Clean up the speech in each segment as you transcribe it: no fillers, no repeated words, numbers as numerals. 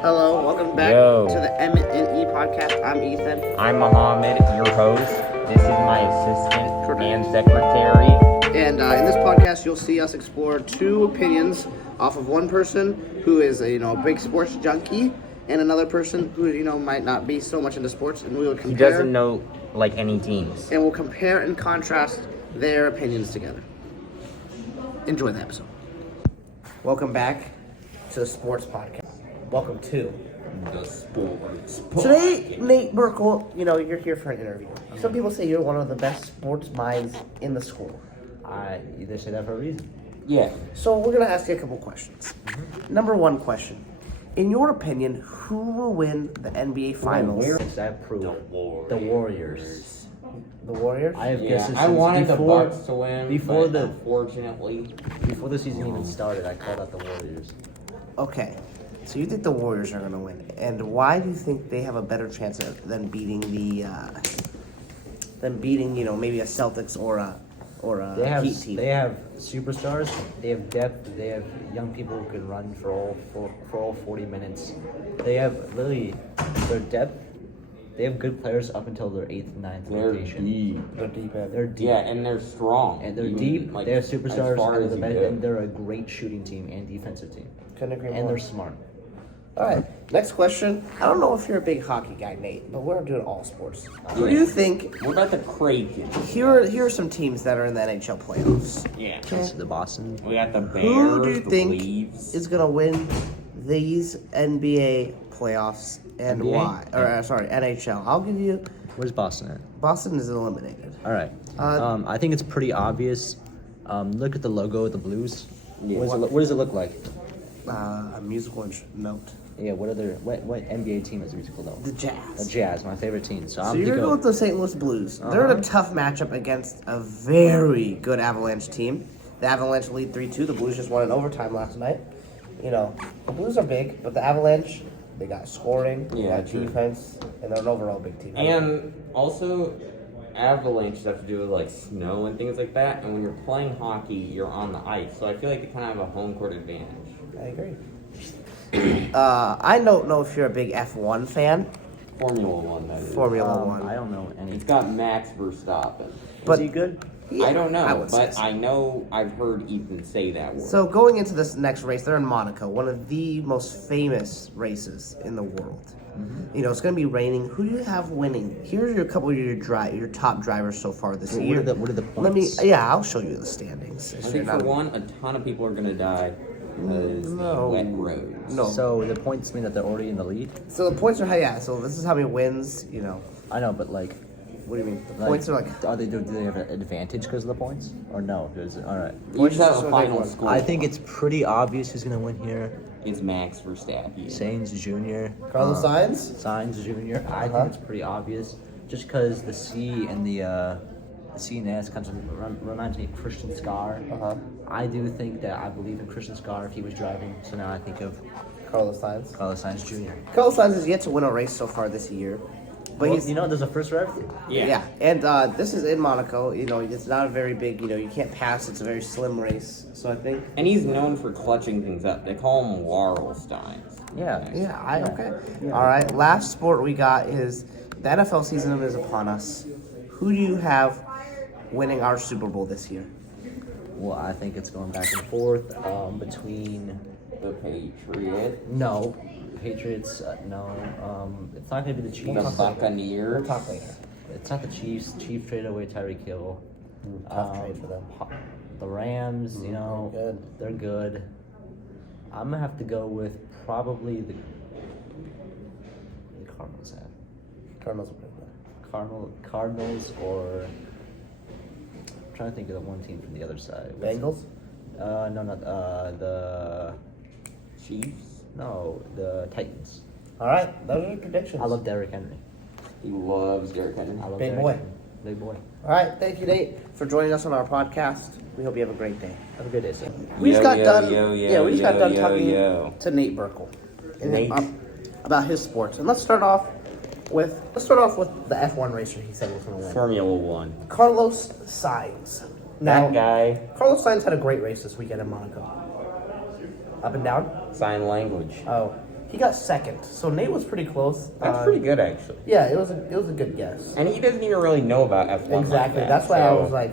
Hello, welcome back Yo. to the M&E podcast. I'm Ethan. I'm Mohammed, your host. This is my assistant and secretary. And in this podcast, you'll see us explore two opinions off of one person who is a big sports junkie and another person who might not be so much into sports, and we will He compare. doesn't know any teams. And we'll compare and contrast their opinions together. Enjoy the episode. Welcome back to the sports podcast. Welcome to The sports. today, Nate Burkle. You're here for an interview. Some people say you're one of the best sports minds in the school. They say that for a reason. Yeah. So we're gonna ask you a couple questions. Number one question: in your opinion, who will win the NBA Finals? That proved the Warriors. The Warriors. I have Yeah, guessed I wanted the before, Bucks to win, before but the unfortunately, before the season even started. I called out the Warriors. Okay, so you think the Warriors are gonna win, and why do you think they have a better chance than beating maybe a Celtics or a Heat team? They have superstars. They have depth. They have young people who can run for all 40 minutes. They have literally their depth. They have good players up until their 8th, 9th they're rotation. deep. They're deep. They're deep. Yeah, and they're strong. And they're Even, deep. like, They have as superstars. far And as they're, you the best, go. and they're a great shooting team and defensive team. Couldn't agree And more. they're smart. All right, next question. I don't know if you're a big hockey guy, Nate, but we're doing all sports. Who do Yeah. you think? What about the Kraken? Here are some teams that are in the NHL playoffs. Yeah. This is the Boston. We got the Bears, Who do you the think Leafs. is gonna win these NBA playoffs and NBA? why? NHL. I'll give you. Where's Boston at? Boston is eliminated. All right. I think it's pretty obvious. Look at the logo of the Blues. Yeah. What does it look like? A musical note. Yeah. What NBA team is a musical note? The The Jazz. Jazz, my favorite team. So So I'm you're thinking. going with the St. Louis Blues. They're in a tough matchup against a very good Avalanche team. The Avalanche lead 3-2. The Blues just won in overtime last night. The Blues are big, but the Avalanche, they got scoring, they Yeah, got true. defense, and they're an overall big team. And also, avalanches have to do with like snow and things like that. And when you're playing hockey, you're on the ice. So I feel like they kind of have a home court advantage. I agree. I don't know if you're a big F1 fan, Formula One, that is. Formula One. I don't know any. It's got Max Verstappen. But Is he good? yeah, I don't know, would say but so. I know I've heard Ethan say that word. So going into this next race, they're in Monaco, one of the most famous races in the world. It's going to be raining. Who do you have winning? Here's your couple of your top drivers so far this year. What are the Let me. points? Yeah, I'll show you the standings. I think for one, a ton of people are gonna die because No. wet roads. No. So the points mean that they're already in the lead. So the points are high. Yeah. So this is how many wins. I know, but like, What do you mean? The like points are like. do they have an advantage because of the points or no? All right. You just have So a they final won. score. I think it's pretty obvious who's gonna win here. it's Max Verstappen. Sainz Jr. Carlos Sainz. Sainz Jr. I Uh-huh. think it's pretty obvious, just because the C and the C and S kind of reminds me of Christian Scar. Uh-huh. I do think that I believe in Christian Scar if he was driving. So now I think of Carlos Sainz. Carlos Sainz Jr. Carlos Sainz has yet to win a race so far this year, but Well, he's. there's a first for everything. Yeah. And this is in Monaco. It's not a very big. You can't pass. It's a very slim race. So I think. And he's known for clutching things up. They call him Warlsteins. Yeah. Yeah. Okay. All right. Last sport we got is the NFL season is upon us. Who do you have winning our Super Bowl this year? Well, I think it's going back and forth between The Patriot. no Patriots. No, it's not gonna be the The Chiefs. Buccaneers. We'll talk later. It's not the Chiefs. Chiefs traded away Tyreek Hill. Tough trade for them. The Rams, Good. they're good. I'm gonna have to go with probably the Cardinals have. Cardinals are pretty good. Cardinals or I'm trying to think of the one team from the other side. Bengals. No, not the Chiefs. the Titans. All right. Those are your predictions. I love Derrick Henry. He loves Derrick Henry. I love Big Derrick boy. Henry. Big boy. All right. Thank you, Nate, for joining us on our podcast. We hope you have a great day. Have a good day, sir. We just Yo, got yo, done. yo, Yeah, we just got yo, done yo, talking yo. to Nate Burkle. And Nate. about his sports. And let's start off with the F1 racer he said was going to win. Formula One. Carlos Sainz. That guy. Carlos Sainz had a great race this weekend in Monaco. Up and down? Sign language. Oh. He got second, so Nate was pretty close. That's pretty good, actually. Yeah, it was a good guess. And he doesn't even really know about F1. Exactly. Like that, That's why I so was like,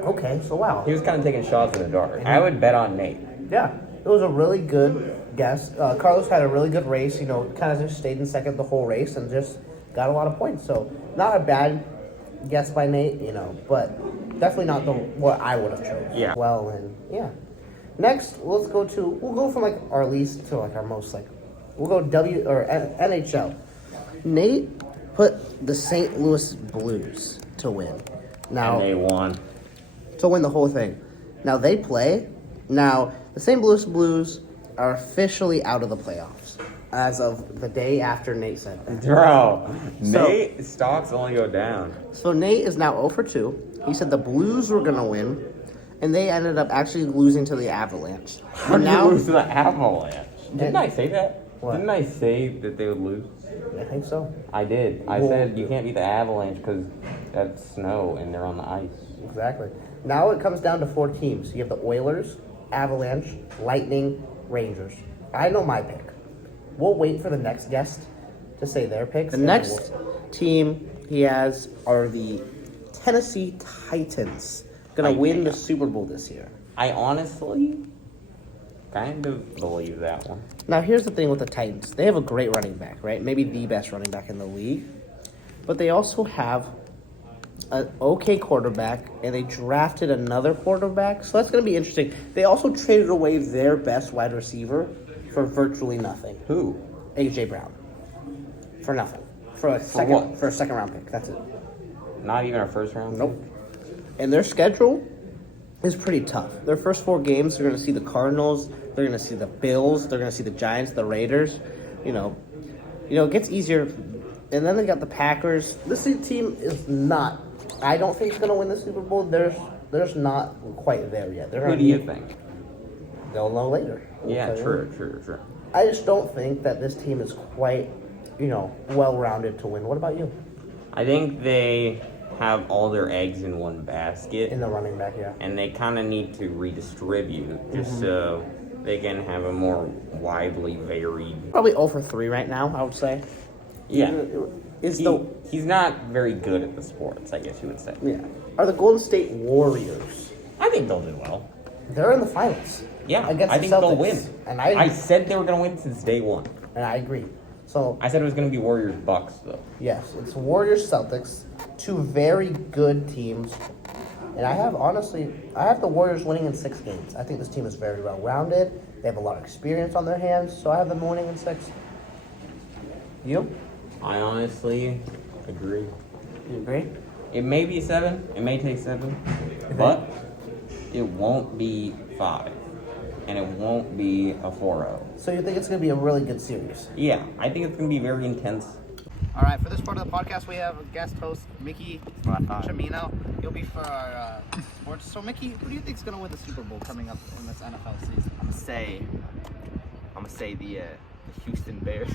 okay, so wow. he was kind of taking shots in the dark. I would bet on Nate. Yeah, it was a really good guess. Carlos had a really good race. You know, kind of just stayed in second the whole race and just got a lot of points. So not a bad guess by Nate, you know, but definitely not what I would have chosen. Yeah. Well, and yeah. Next, we'll go from like our least to like our most like, we'll go NHL. Nate put the St. Louis Blues to win. Now And they won. to win the whole thing. Now they play. Now the St. Louis Blues are officially out of the playoffs as of the day after Nate said that. Bro, So- Nate stocks only go down. So Nate is now 0 for 2. He said the Blues were gonna win, and they ended up actually losing to the Avalanche. How And did you now lose to the Avalanche? Didn't I say that? What? Didn't I say that they would lose? I think so. I did. I Well- said you can't beat the Avalanche because that's snow and they're on the ice. Exactly. Now it comes down to 4 teams. You have the Oilers, Avalanche, Lightning, Rangers. I know my pick. We'll wait for the next guest to say their picks. The next team he has are the Tennessee Titans. Gonna win the Super Bowl this year. I honestly kind of believe that one. Now here's the thing with the Titans. They have a great running back, right? Maybe the best running back in the league. But they also have an okay quarterback, and they drafted another quarterback. So that's going to be interesting. They also traded away their best wide receiver for virtually nothing. Who? AJ Brown. For nothing. For a second round pick. That's it. Not even a first round? Nope. And their schedule is pretty tough. Their first 4 games, they're going to see the Cardinals, they're going to see the Bills, they're going to see the Giants, the Raiders. You know, it gets easier. And then they got the Packers. This team is not. I don't think it's going to win the Super Bowl. There's not quite there yet. Who do you think? They'll know later. Yeah, Okay. true. I just don't think that this team is quite, well-rounded to win. What about you? I think they have all their eggs in one basket. In the running back, yeah. And they kind of need to redistribute just so they can have a more widely varied. Probably 0 for 3 right now, I would say. Yeah. He's He's not very good at the sports, I guess you would say. Yeah. Are the Golden State Warriors? I think they'll do well. They're in the finals. Yeah, Against I the think they'll Celtics. win. And I I said they were going to win since day one. agree. So, I said it was going to be Warriors Bucks though. yes, it's Warriors Celtics, 2 very good teams. And I have the Warriors winning in 6 games. I think this team is very well rounded. They have a lot of experience on their hands, so I have them winning in 6. You? I honestly agree. You agree? It may be 7. It may take 7, but it won't be 5, and it won't be a 4-0. So you think it's going to be a really good series? Yeah, I think it's going to be very intense. All right, for this part of the podcast, we have a guest host, Mickey Chimino. He'll be for our sports. So, Mickey, who do you think is going to win the Super Bowl coming up in this NFL season? I'm gonna say the Houston Bears.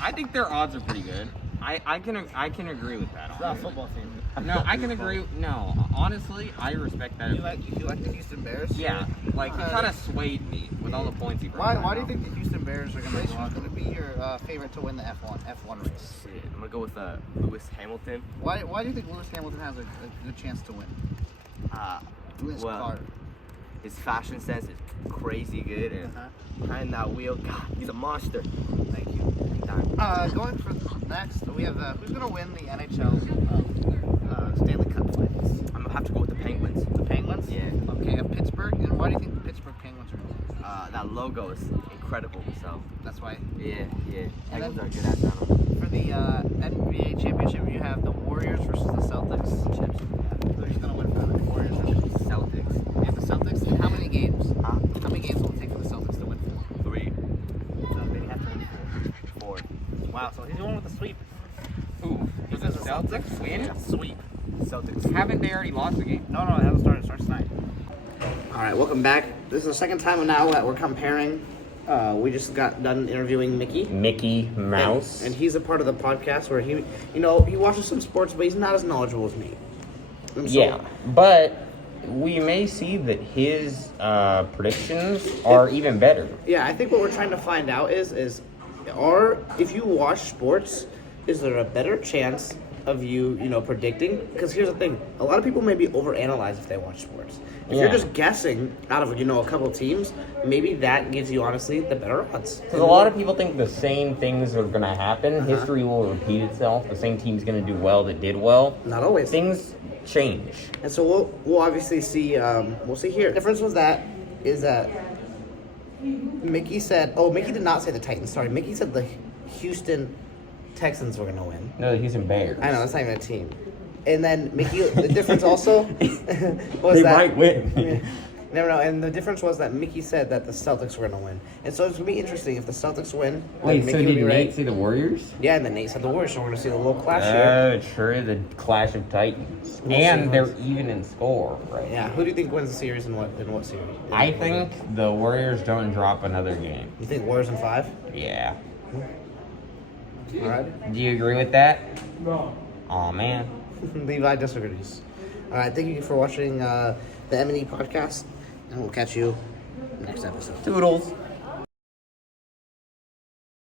I think their odds are pretty good. I can agree with that. It's not a football team. No, I can agree. No, honestly, I respect that. You like the Houston Bears? Yeah, like he kind of swayed me with all the points he brought. Why do you think the Houston Bears are going to be your favorite to win the F1 race? Shit, I'm gonna go with Lewis Hamilton. Why do you think Lewis Hamilton has a good chance to win? Lewis well, Carter. His fashion sense is crazy good, and behind that wheel, God, he's a monster. Thank you. Anytime. Going for next, we have who's going to win the NHL Stanley Cup Finals? I'm gonna have to go with the Penguins. The Penguins? Yeah. Okay, Pittsburgh. And why do you think the Pittsburgh Penguins are going to win? That logo is incredible. So That's why. yeah. And Penguins then- are good at that. For the NBA championship, you have the Warriors versus the Celtics. Chips. Who's going to win for the Warriors versus Celtics. you have the Celtics? And how many games? Huh? How many games will it take for the Celtics to win 4? 3, So they have to win 4. 4. Wow, so he's going with the sweep. Ooh, does the Celtics win? Sweep. Celtics. Haven't they already lost the game? No, it hasn't started. It starts tonight. All right, welcome back. This is the second time now that we're comparing. We just got done interviewing Mickey. Mickey Mouse. And he's a part of the podcast where he watches some sports, but he's not as knowledgeable as me. And so- Yeah, but we may see that his predictions are even better. Yeah, I think what we're trying to find out is if you watch sports, is there a better chance of you predicting? Because here's the thing: a lot of people maybe overanalyze if they watch sports. If you're Yeah. just guessing out of a couple teams, maybe that gives you honestly the better odds. Because a lot of people think the same things are going to happen. History will repeat itself. The same team's going to do well that did well. Not always. Things change. And so we'll obviously see. We'll see here. The difference was that Mickey said. Oh, Mickey did not say the Titans. Sorry, Mickey said the Houston Texans were gonna win. No, the Houston Bears. I know that's not even a team. And then Mickey, the difference also was They that might win. No, and the difference was that Mickey said that the Celtics were gonna win. And so it's gonna be interesting if the Celtics win. Wait, then so Mickey will did be Nate right. say the Warriors? Yeah, and then Nate said the Warriors. So we're gonna see the little clash here. Sure, the clash of titans. We'll see And who they're wins. even in score, right? Yeah, who do you think wins the series and what series? I think the Warriors don't drop another game. You think Warriors in 5? Yeah. All right. Do you agree with that? No. Aw, man. Levi disagrees. All right, thank you for watching the M&E podcast, and we'll catch you next episode. Toodles.